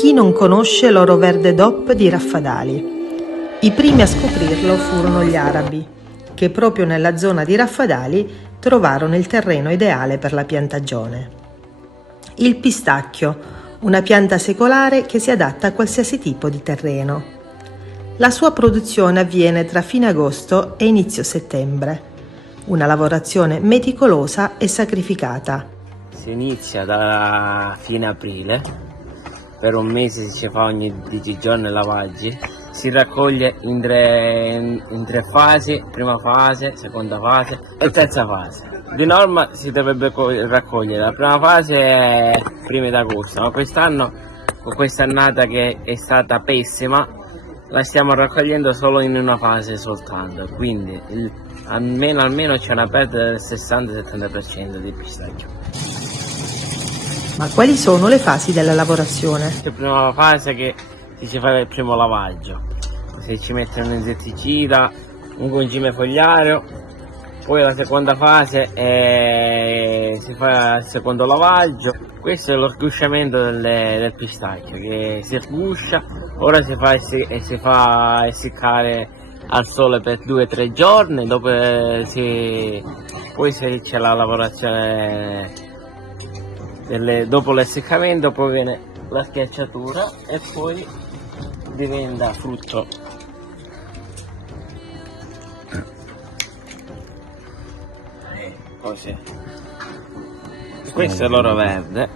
Chi non conosce l'oro verde DOP di Raffadali? I primi a scoprirlo furono gli arabi, che proprio nella zona di Raffadali trovarono il terreno ideale per la piantagione. Il pistacchio, una pianta secolare che si adatta a qualsiasi tipo di terreno. La sua produzione avviene tra fine agosto e inizio settembre, una lavorazione meticolosa e sacrificata. Si inizia da fine aprile, per un mese si fa ogni 10 giorni lavaggi, si raccoglie in tre fasi, prima fase, seconda fase e terza fase. Di norma si dovrebbe raccogliere, la prima fase è prima d'agosto, ma quest'anno con questa annata che è stata pessima la stiamo raccogliendo solo in una fase soltanto, quindi almeno c'è una perdita del 60-70% di pistacchio. Ma quali sono le fasi della lavorazione? La prima fase che si fa il primo lavaggio, si ci mette un insetticida, un concime fogliario, poi la seconda fase si fa il secondo lavaggio. Questo è lo sgusciamento del pistacchio che si sguscia, ora si fa essiccare al sole per 2-3 giorni, poi c'è la lavorazione dopo l'essiccamento, poi viene la schiacciatura e poi diventa frutto. Così. Questo è l'oro verde.